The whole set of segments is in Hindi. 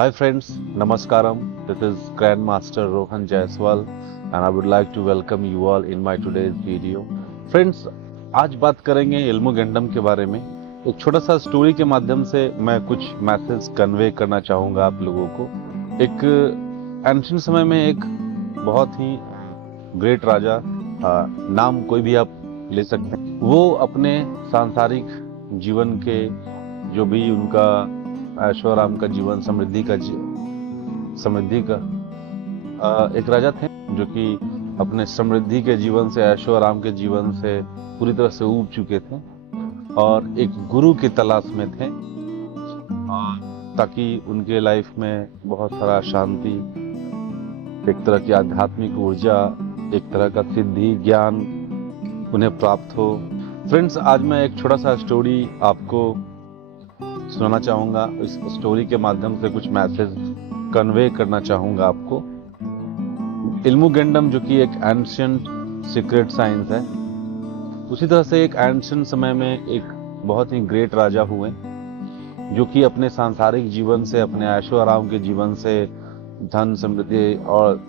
Hi friends, Namaskaram. This is Grandmaster Rohan Jaiswal and I would like to welcome you all in my today's video. Friends, आज बात करेंगे इल्मु गंडम के बारे में। एक छोटा सा स्टोरी के माध्यम से मैं कुछ मैसेज कन्वे करना चाहूँगा आप लोगों को। एक एंशिएंट समय में एक बहुत ही ग्रेट राजा, नाम कोई भी आप ले सकते हैं, वो अपने सांसारिक जीवन के जो भी उनका ऐशो आराम का जीवन, समृद्धि का एक राजा थे जो कि अपने समृद्धि के जीवन से, ऐशो आराम के जीवन से पूरी तरह से ऊब चुके थे और एक गुरु की तलाश में थे ताकि उनके लाइफ में बहुत सारा शांति, एक तरह की आध्यात्मिक ऊर्जा, एक तरह का सिद्धि ज्ञान उन्हें प्राप्त हो। फ्रेंड्स, आज मैं एक छोटा सा स्टोरी आपको सुनाना चाहूँगा। इस स्टोरी के माध्यम से कुछ मैसेज कन्वे करना चाहूँगा आपको। इल्मु गंडम जो कि एक एंशिएंट सीक्रेट साइंस है, उसी तरह से एक एंशिएंट समय में एक बहुत ही ग्रेट राजा हुए जो कि अपने सांसारिक जीवन से, अपने ऐशो आराम के जीवन से, धन समृद्धि और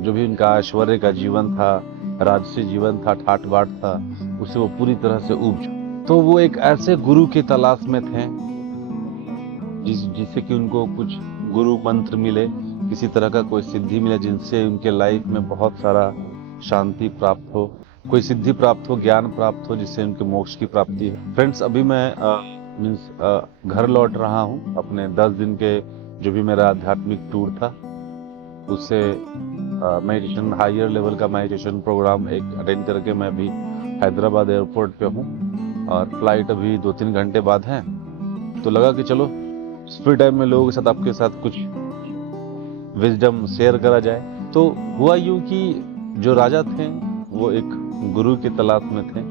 जो भी उनका ऐश्वर्य का जीवन था, राजसी जीवन था, ठाट बाट था, उसे वो पूरी तरह से ऊब चुके। तो वो एक ऐसे गुरु की तलाश में थे जिससे कि उनको कुछ गुरु मंत्र मिले, किसी तरह का कोई सिद्धि मिले जिनसे उनके लाइफ में बहुत सारा शांति प्राप्त हो, कोई सिद्धि प्राप्त हो, ज्ञान प्राप्त हो, जिससे उनके मोक्ष की प्राप्ति हो। फ्रेंड्स, अभी मैं घर लौट रहा हूँ अपने 10 दिन के जो भी मेरा आध्यात्मिक टूर था, उससे मेडिटेशन, हायर लेवल का मेडिटेशन प्रोग्राम एक अटेंड करके मैं अभी हैदराबाद एयरपोर्ट पे हूँ और फ्लाइट अभी 2-3 घंटे बाद है। तो लगा कि चलो फ्री टाइम में लोगों के साथ, आपके साथ कुछ विजडम शेयर करा जाए। तो हुआ यूं कि जो राजा थे वो एक गुरु की तलाश में थे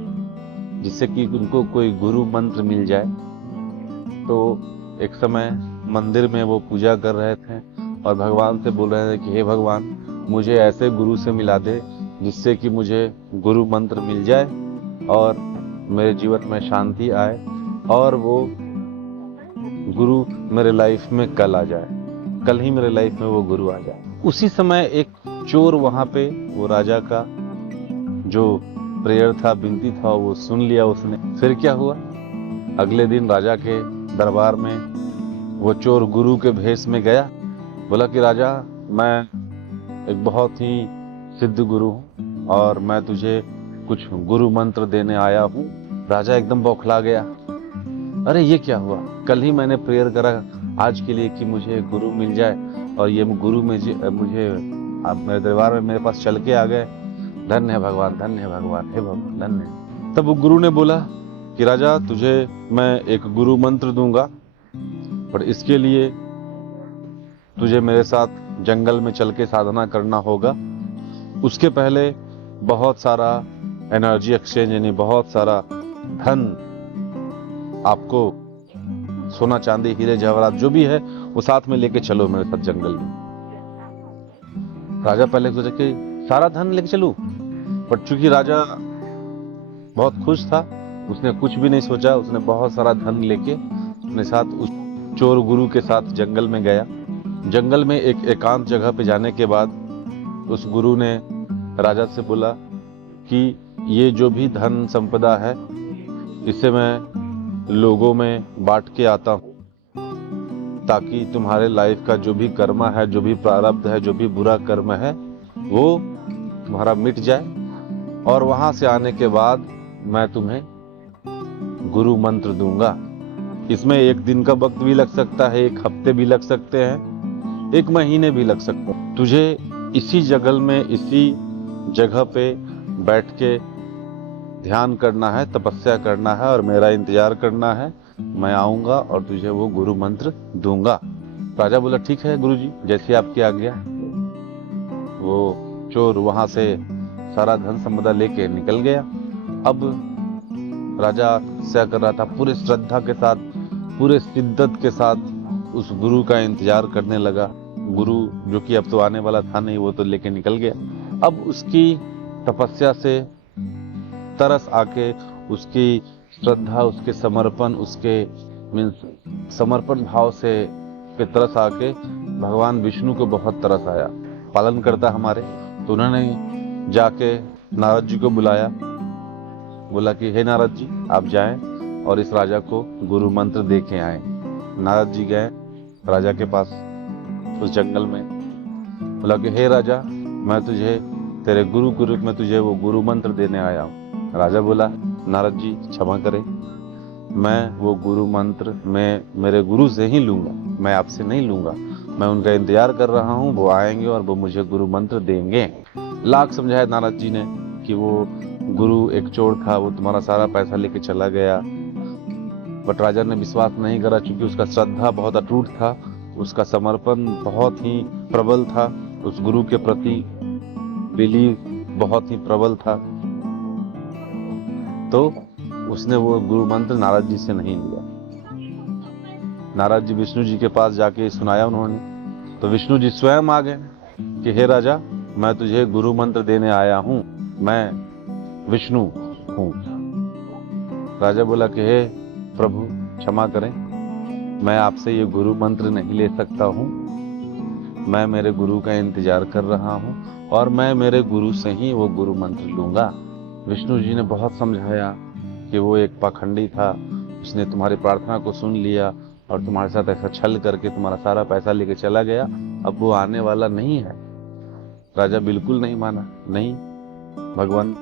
जिससे कि उनको कोई गुरु मंत्र मिल जाए। तो एक समय मंदिर में वो पूजा कर रहे थे और भगवान से बोल रहे थे कि हे भगवान, मुझे ऐसे गुरु से मिला दे जिससे कि मुझे गुरु मंत्र मिल जाए और मेरे जीवन में शांति आए और वो गुरु मेरे लाइफ में कल आ जाए, कल ही मेरे लाइफ में वो गुरु आ जाए। उसी समय एक चोर वहां पे वो राजा का जो प्रेयर था, विनती था, वो सुन लिया उसने। फिर क्या हुआ, अगले दिन राजा के दरबार में वो चोर गुरु के भेष में गया। बोला कि राजा, मैं एक बहुत ही सिद्ध गुरु हूँ और मैं तुझे कुछ गुरु मंत्र देने आया हूँ। राजा एकदम बौखला गया। अरे ये क्या हुआ, कल ही मैंने प्रेयर करा आज के लिए कि मुझे गुरु मिल जाए और ये गुरु मुझे आप मेरे दरबार में मेरे पास चल के आ गए। धन्य है भगवान, धन्य है भगवान, हे भगवान धन्य। तब वो गुरु ने बोला कि राजा, तुझे मैं एक गुरु मंत्र दूंगा, पर इसके लिए तुझे मेरे साथ जंगल में चल के साधना करना होगा। उसके पहले बहुत सारा एनर्जी एक्सचेंज, यानी बहुत सारा धन, आपको सोना चांदी हीरे जवाहरात जो भी है वो साथ में लेके चलो मेरे साथ जंगल में। राजा पहले सोचा कि सारा धन लेके चलूं, पर चूंकि राजा बहुत खुश था, उसने कुछ भी नहीं सोचा, उसने बहुत सारा धन लेके अपने साथ उस चोर गुरु के साथ जंगल में गया। जंगल में एक एकांत जगह पे जाने के बाद उस गुरु ने राजा से बोला कि ये जो भी धन संपदा है इसे मैं लोगों में बांट के आता हूँ ताकि तुम्हारे लाइफ का जो भी कर्मा है, जो भी प्रारब्ध है, जो भी बुरा कर्म है, वो तुम्हारा मिट जाए और वहां से आने के बाद मैं तुम्हें गुरु मंत्र दूंगा। इसमें 1 दिन का वक्त भी लग सकता है, 1 हफ्ते भी लग सकते हैं, 1 महीने भी लग सकते हैं। तुझे इसी जंगल में, इसी जगह पे बैठ के ध्यान करना है, तपस्या करना है और मेरा इंतजार करना है। मैं आऊंगा और तुझे वो गुरु मंत्र दूंगा। राजा बोला ठीक है गुरुजी, जैसी आपकी आज्ञा। वो चोर वहां से सारा धन संपदा लेके निकल गया। अब राजा क्या कर रहा था, पूरे श्रद्धा के साथ, पूरे शिद्दत के साथ उस गुरु का इंतजार करने लगा। गुरु जो कि अब तो आने वाला था नहीं, वो तो लेके निकल गया। अब उसकी तपस्या से तरस आके, उसकी श्रद्धा, उसके समर्पण, उसके समर्पण भाव से पे तरस आके भगवान विष्णु को बहुत तरस आया, पालन करता हमारे। तो उन्होंने जाके नारद जी को बुलाया, बोला कि हे नारद जी, आप जाएं और इस राजा को गुरु मंत्र दे के आए। नारद जी गए राजा के पास उस जंगल में, बोला कि हे राजा, मैं तुझे तेरे गुरु के रूप में तुझे वो गुरु मंत्र देने आया हूँ। राजा बोला, नारद जी क्षमा करें, मैं वो गुरु मंत्र मैं मेरे गुरु से ही लूंगा, मैं आपसे नहीं लूंगा। मैं उनका इंतजार कर रहा हूँ, वो आएंगे और वो मुझे गुरु मंत्र देंगे। लाख समझाया नारद जी ने कि वो गुरु एक चोर था, वो तुम्हारा सारा पैसा लेके चला गया। बट राजा ने विश्वास नहीं करा, क्योंकि उसका श्रद्धा बहुत अटूट था, उसका समर्पण बहुत ही प्रबल था, उस गुरु के प्रति बिलीव बहुत ही प्रबल था। तो उसने वो गुरु मंत्र नारद जी से नहीं लिया। नारद जी विष्णु जी के पास जाके सुनाया उन्होंने, तो विष्णु जी स्वयं आ गए कि हे राजा, मैं तुझे गुरु मंत्र देने आया हूं, मैं विष्णु हूं। राजा बोला कि हे प्रभु क्षमा करें, मैं आपसे ये गुरु मंत्र नहीं ले सकता हूं, मैं मेरे गुरु का इंतजार कर रहा हूं और मैं मेरे गुरु से ही वो गुरु मंत्र लूंगा। विष्णु जी ने बहुत समझाया कि वो एक पाखंडी था, उसने तुम्हारी प्रार्थना को सुन लिया और तुम्हारे साथ ऐसा छल करके तुम्हारा सारा पैसा लेके चला गया, अब वो आने वाला नहीं है। राजा बिल्कुल नहीं माना, नहीं भगवान,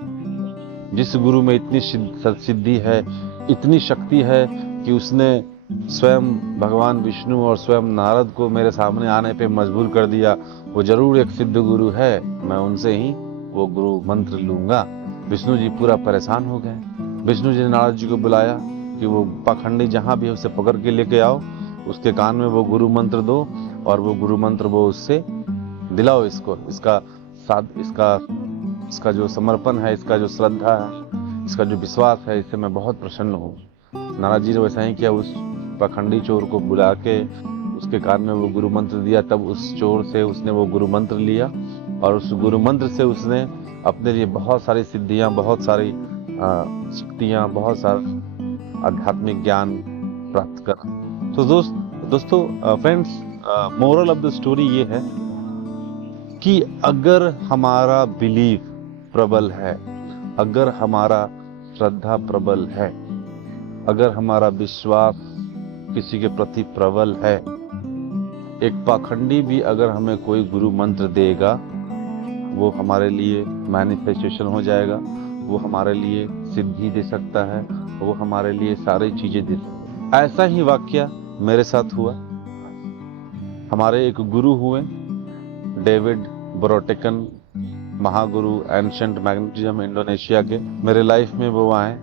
जिस गुरु में इतनी सिद्धि है, इतनी शक्ति है कि उसने स्वयं भगवान विष्णु और स्वयं नारद को मेरे सामने आने पे मजबूर कर दिया, वो जरूर एक सिद्ध गुरु है, मैं उनसे ही वो गुरु मंत्र लूंगा। विष्णु जी पूरा परेशान हो गए। विष्णु जी ने नारद जी को बुलाया कि वो पाखंडी जहां भी है उसे पकड़ के लेके आओ, उसके कान में वो गुरु मंत्र दो और वो गुरु मंत्र वो उससे दिलाओ, इसको इसका जो समर्पण है, इसका जो श्रद्धा है, इसका जो विश्वास है, इससे मैं बहुत प्रसन्न हूँ। नारद जी ने वैसा ही किया, उस पाखंडी चोर को बुला के उसके कान में वो गुरु मंत्र दिया। तब उस चोर से उसने वो गुरु मंत्र लिया और उस गुरु मंत्र से उसने अपने लिए बहुत सारी सिद्धियां, बहुत सारी शक्तियां, बहुत सारा आध्यात्मिक ज्ञान प्राप्त करा। तो दोस्तों friends, moral of the story ये है कि अगर हमारा बिलीव प्रबल है, अगर हमारा श्रद्धा प्रबल है, अगर हमारा विश्वास किसी के प्रति प्रबल है, एक पाखंडी भी अगर हमें कोई गुरु मंत्र देगा, वो हमारे लिए मैनिफेस्टेशन हो जाएगा, वो हमारे लिए सिद्धि दे सकता है, वो हमारे लिए सारी चीजें दे सकता है। ऐसा ही वाकया मेरे साथ हुआ। हमारे एक गुरु हुए, David बोरोटेकन, Mahaguru ancient magnetism Indonesia के। मेरे लाइफ में वो आए,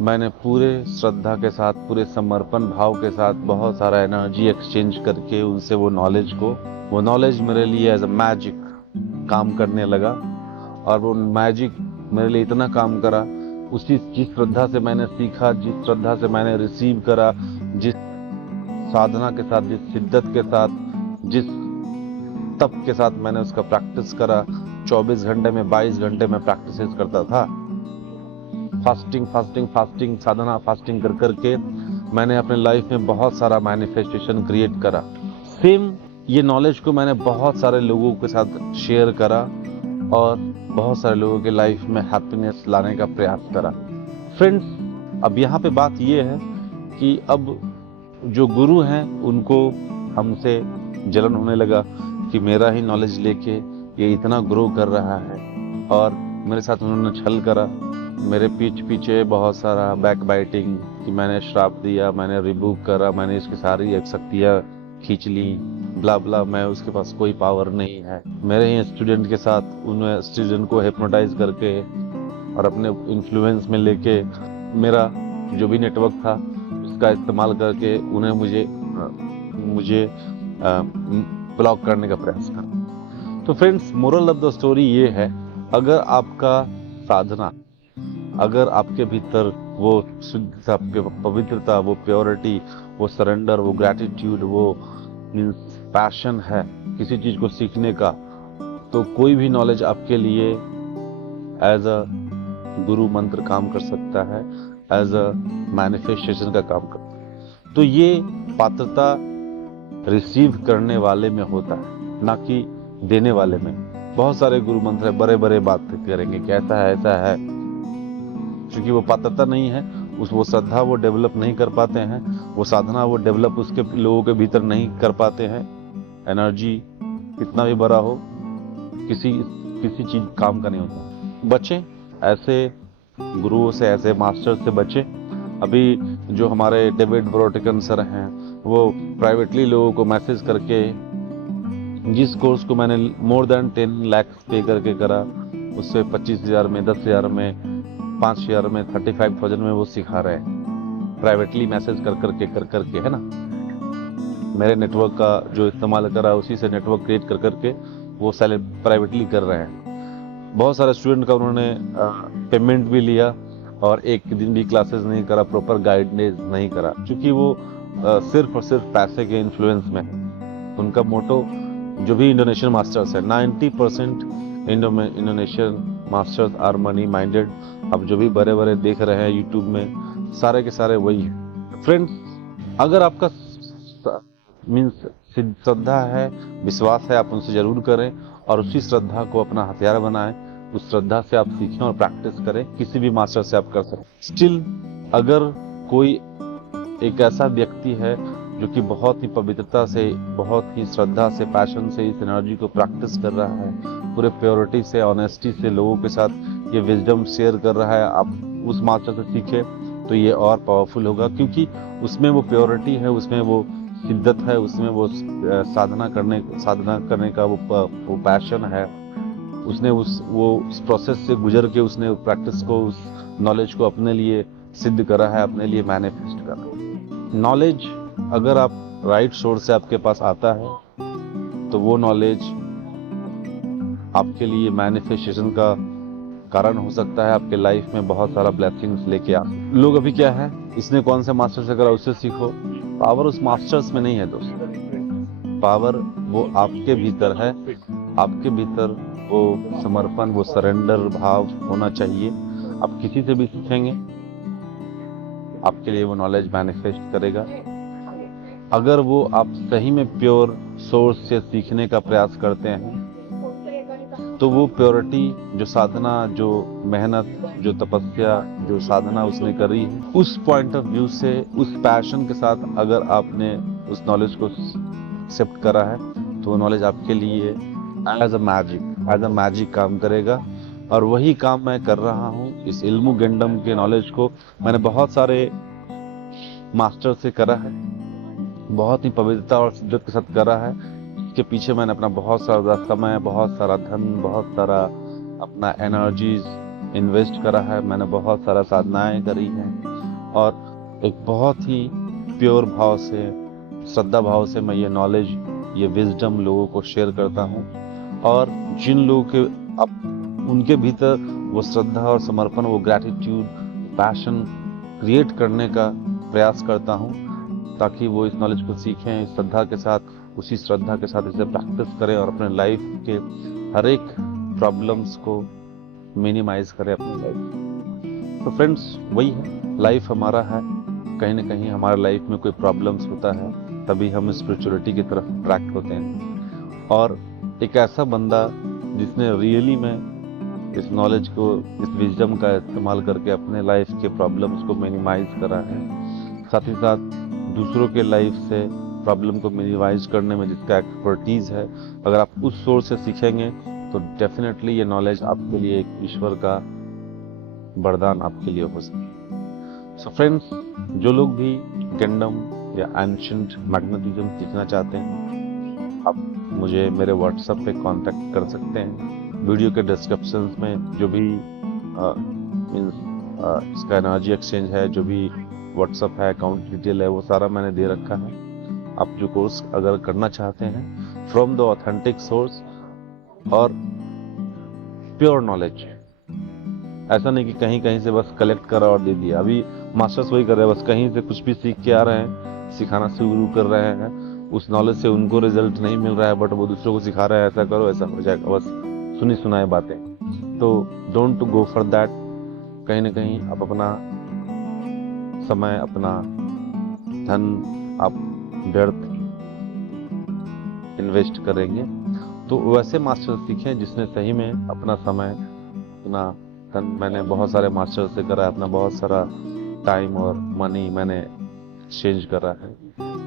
मैंने पूरे श्रद्धा के साथ, पूरे समर्पण भाव के साथ बहुत सारा एनर्जी एक्सचेंज करके उनसे वो नॉलेज मेरे लिए एज अ मैजिक काम करने लगा। और वो मैजिक मेरे लिए इतना काम करा, जिस श्रद्धा से मैंने सीखा, जिस श्रद्धा से मैंने रिसीव करा, जिस साधना के साथ, जिस शिद्दत के साथ, जिस तप के साथ मैंने उसका प्रैक्टिस करा, 24 घंटे में 22 घंटे में प्रैक्टिस करता था। फास्टिंग साधना, फास्टिंग कर करके मैंने अपने लाइफ में बहुत सारा मैनिफेस्टेशन क्रिएट करा। सेम ये नॉलेज को मैंने बहुत सारे लोगों के साथ शेयर करा और बहुत सारे लोगों के लाइफ में हैप्पीनेस लाने का प्रयास करा। फ्रेंड्स, अब यहाँ पे बात ये है कि अब जो गुरु हैं उनको हमसे जलन होने लगा कि मेरा ही नॉलेज लेके ये इतना ग्रो कर रहा है, और मेरे साथ उन्होंने छल करा। मेरे पीछे बहुत सारा बैक बाइटिंग कि मैंने श्राप दिया, मैंने रिबूक करा, मैंने इसकी सारी शक्तियाँ खींच ली, ब्ला ब्ला, मैं उसके पास कोई पावर नहीं है। मेरे ही स्टूडेंट के साथ उन्हें स्टूडेंट को हिप्नोटाइज करके और अपने इन्फ्लुएंस में लेके मेरा जो भी नेटवर्क था उसका इस्तेमाल करके उन्हें मुझे ब्लॉक करने का प्रयास करा। तो friends, moral of the story ये है, अगर आपका साधना, अगर आपके भीतर वो शुद्धता, पवित्रता, वो प्योरिटी, वो सरेंडर, वो ग्रैटिट्यूड, वो पैशन है किसी चीज को सीखने का, तो कोई भी नॉलेज आपके लिए एज अ गुरु मंत्र काम कर सकता है, एज अ मैनिफेस्टेशन का काम करता है। तो ये पात्रता रिसीव करने वाले में होता है, ना कि देने वाले में। बहुत सारे गुरु मंत्र है, बड़े बड़े बात करेंगे कि ऐसा है ऐसा है, क्योंकि वो पात्रता नहीं है, वो श्रद्धा वो डेवलप नहीं कर पाते हैं, वो साधना वो डेवलप उसके लोगों के भीतर नहीं कर पाते हैं। एनर्जी कितना भी बड़ा हो, किसी चीज काम का नहीं होता। बचें ऐसे गुरुओं से, ऐसे मास्टर से बचें। अभी जो हमारे डेविड ब्रोटिकन सर हैं, वो प्राइवेटली लोगों को मैसेज करके, जिस कोर्स को मैंने मोर देन 10 लाख पे करके करा, उससे 25,000 में, 10,000 में, 5,000 में, 35,000 में वो सिखा रहे हैं, प्राइवेटली मैसेज कर करके, है ना। मेरे नेटवर्क का जो इस्तेमाल करा, उसी से नेटवर्क क्रिएट कर करके वो प्राइवेटली कर रहे हैं। बहुत सारे स्टूडेंट का उन्होंने पेमेंट भी लिया, और एक दिन भी क्लासेस नहीं करा, प्रॉपर गाइडेंस नहीं करा, क्योंकि वो सिर्फ और सिर्फ पैसे के इन्फ्लुएंस में है। उनका मोटो, जो भी इंडोनेशियन मास्टर्स है, 90% Indonesian masters are money minded. अब जो भी बड़े बड़े देख रहे हैं यूट्यूब में, सारे के सारे वही है। फ्रेंड्स, अगर आपका मीन्स श्रद्धा है, विश्वास है, आप उनसे जरूर करें, और उसी श्रद्धा को अपना हथियार बनाएं। उस श्रद्धा से आप सीखें और प्रैक्टिस करें, किसी भी मास्टर से आप कर सकते। स्टिल अगर कोई एक ऐसा व्यक्ति है जो कि बहुत ही पवित्रता से, बहुत ही श्रद्धा से, पैशन से इस एनर्जी को प्रैक्टिस कर रहा है, पूरे प्योरिटी से, ऑनेस्टी से लोगों के साथ ये विजडम शेयर कर रहा है, आप उस मास्टर से सीखे तो ये और पावरफुल होगा, क्योंकि उसमें वो प्योरिटी है, उसमें वो शिद्दत है, उसमें वो साधना करने का वो पैशन है। उसने उस प्रोसेस से गुजर के उसने प्रैक्टिस को, उस नॉलेज को अपने लिए सिद्ध करा है, अपने लिए मैनिफेस्ट करा है। नॉलेज अगर आप राइट सोर्स से आपके पास आता है, तो वो नॉलेज आपके लिए मैनिफेस्टेशन का कारण हो सकता है, आपके लाइफ में बहुत सारा ब्लेसिंग्स लेके आ। लोग अभी क्या है, इसने कौन से मास्टर से करा, उससे सीखो। पावर उस मास्टर्स में नहीं है दोस्तों, पावर वो आपके भीतर है। आपके भीतर वो समर्पण, वो सरेंडर भाव होना चाहिए। आप किसी से भी सीखेंगे, आपके लिए वो नॉलेज मैनिफेस्ट करेगा। अगर वो आप सही में प्योर सोर्स से सीखने का प्रयास करते हैं, तो वो प्योरिटी, जो साधना, जो मेहनत, जो तपस्या, जो साधना उसने करी है, उस पॉइंट ऑफ व्यू से, उस पैशन के साथ अगर आपने उस नॉलेज को एक्सेप्ट करा है, तो वो नॉलेज आपके लिए एज अ मैजिक काम करेगा। और वही काम मैं कर रहा हूँ। इस इल्मु गेंडम के नॉलेज को मैंने बहुत सारे मास्टर से करा है, बहुत ही पवित्रता और शिद्दत के साथ करा है। इसके पीछे मैंने अपना बहुत सारा समय, बहुत सारा धन, बहुत सारा अपना एनर्जीज इन्वेस्ट करा है। मैंने बहुत सारा साधनाएं करी हैं, और एक बहुत ही प्योर भाव से, श्रद्धा भाव से मैं ये नॉलेज, ये विजडम लोगों को शेयर करता हूँ। और जिन लोगों के अब उनके भीतर वो श्रद्धा और समर्पण, वो ग्रैटिट्यूड, पैशन क्रिएट करने का प्रयास करता हूँ, ताकि वो इस नॉलेज को सीखें, इस श्रद्धा के साथ, उसी श्रद्धा के साथ इसे प्रैक्टिस करें, और अपने लाइफ के हर एक प्रॉब्लम्स को मिनिमाइज करें अपनी लाइफ। तो फ्रेंड्स, वही है, लाइफ हमारा है। कहीं ना कहीं हमारे लाइफ में कोई प्रॉब्लम्स होता है, तभी हम स्पिरिचुअलिटी की तरफ अट्रैक्ट होते हैं। और एक ऐसा बंदा जिसने रियली में इस नॉलेज को, इस विजडम का इस्तेमाल करके अपने लाइफ के प्रॉब्लम्स को मिनिमाइज करा है, साथ ही साथ दूसरों के लाइफ से प्रॉब्लम को मिनिमाइज करने में जिसका एक्सपर्टीज है, अगर आप उस सोर्स से सीखेंगे, तो डेफिनेटली ये नॉलेज आपके लिए एक ईश्वर का वरदान आपके लिए हो सके। सो फ्रेंड्स, जो लोग भी गेंडम या एंशिएंट मैग्नेटिज्म सीखना चाहते हैं, आप मुझे मेरे व्हाट्सएप पे कांटेक्ट कर सकते हैं। वीडियो के डिस्क्रिप्शन में जो भी इसका एनर्जी एक्सचेंज है, जो भी व्हाट्सएप है, अकाउंट डिटेल है, वो सारा मैंने दे रखा है। आप जो कोर्स अगर करना चाहते हैं फ्रॉम द ऑथेंटिक सोर्स और प्योर नॉलेज, ऐसा नहीं कि कहीं कहीं से बस कलेक्ट करा और दे दिया। अभी मास्टर्स वही कर रहे हैं, बस कहीं से कुछ भी सीख के आ रहे हैं, सिखाना शुरू कर रहे हैं, उस नॉलेज से उनको रिजल्ट नहीं मिल रहा है, बट वो दूसरों को सिखा रहे हैं, ऐसा करो ऐसा हो जाएगा, बस सुनी सुनाए बातें। तो don't to go for that. कहीं ना कहीं आप अपना समय, अपना धन आप व्यर्थ इन्वेस्ट करेंगे। तो वैसे मास्टर सीखें जिसने सही में अपना समय, अपना मैंने बहुत सारे मास्टर से करा है, अपना बहुत सारा टाइम और मनी मैंने एक्सचेंज करा है,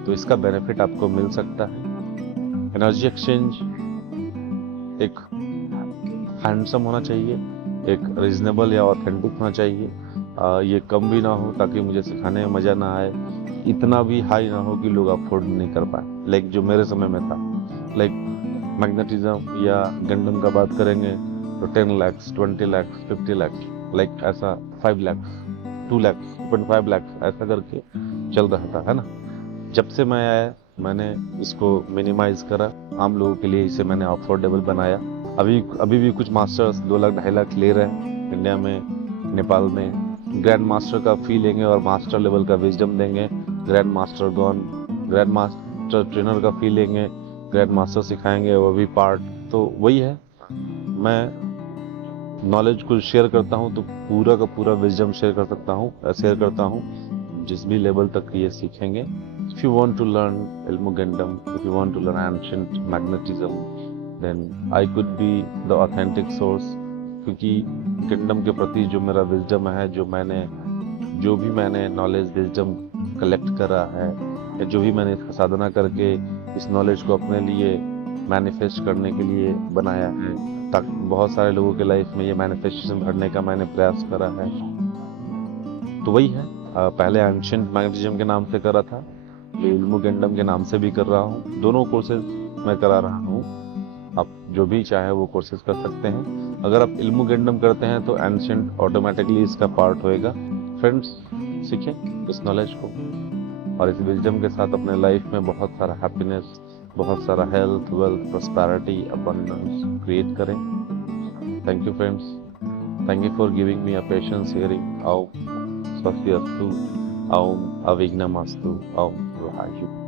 तो इसका बेनिफिट आपको मिल सकता है। एनर्जी एक्सचेंज एक हैंडसम होना चाहिए, एक रीजनेबल या ऑथेंटिक होना चाहिए। ये कम भी ना हो ताकि मुझे सिखाने में मजा ना आए, इतना भी हाई ना हो कि लोग अफोर्ड नहीं कर पाए, लाइक जो मेरे समय में था। लाइक मैग्नेटिज्म या गंडम का बात करेंगे तो 10 लाख, 20 लाख, 50 लाख, लाइक ऐसा 5 लाख, 2 लाख, 2.5 लाख ऐसा करके चल रहा था, है ना। जब से मैं आया मैंने इसको मिनिमाइज करा, आम लोगों के लिए इसे मैंने अफोर्डेबल बनाया। अभी भी कुछ मास्टर्स 2 लाख, 2.5 लाख ले रहे हैं इंडिया में, नेपाल में। ग्रैंड मास्टर का फी लेंगे और मास्टर लेवल का विजडम देंगे। Grand master gone, grand master trainer का फी लेंगे, ग्रैंड मास्टर सिखाएंगे, वो भी पार्ट। तो वही है, मैं नॉलेज को शेयर करता हूँ तो पूरा का पूरा विजडम शेयर करता हूँ जिस भी लेवल तक ये सीखेंगे। If you want to learn Ilmu Gundam, if you want to learn ancient magnetism, then I could be the authentic source, क्योंकि गंडम के प्रति जो मेरा विजडम है, जो भी मैंने नॉलेज विजडम कलेक्ट करा है, या जो भी मैंने इसका साधना करके इस नॉलेज को अपने लिए मैनिफेस्ट करने के लिए बनाया है, ताकि बहुत सारे लोगों के लाइफ में ये मैनिफेस्टेशन भरने का मैंने प्रयास करा है। तो वही है, पहले एंशिएंट मैग्नेटिज्म के नाम से करा था, इल्मु गंडम के नाम से भी कर रहा हूँ। दोनों कोर्सेज मैं करा रहा हूँ, आप जो भी चाहे वो कोर्सेज कर सकते हैं। अगर आप इल्मु गंडम करते हैं तो एंशिएंट ऑटोमेटिकली इसका पार्ट होएगा। फ्रेंड्स, सीखें इस नॉलेज को और इस विजडम के साथ अपने लाइफ में बहुत सारा हैप्पीनेस, बहुत सारा health, wealth, prosperity, abundance create करें। Thank you friends, thank you for giving me a patience hearing. आओ स्वस्तिअस्तु, ओम अविघ्नमस्तु, ओम राजु।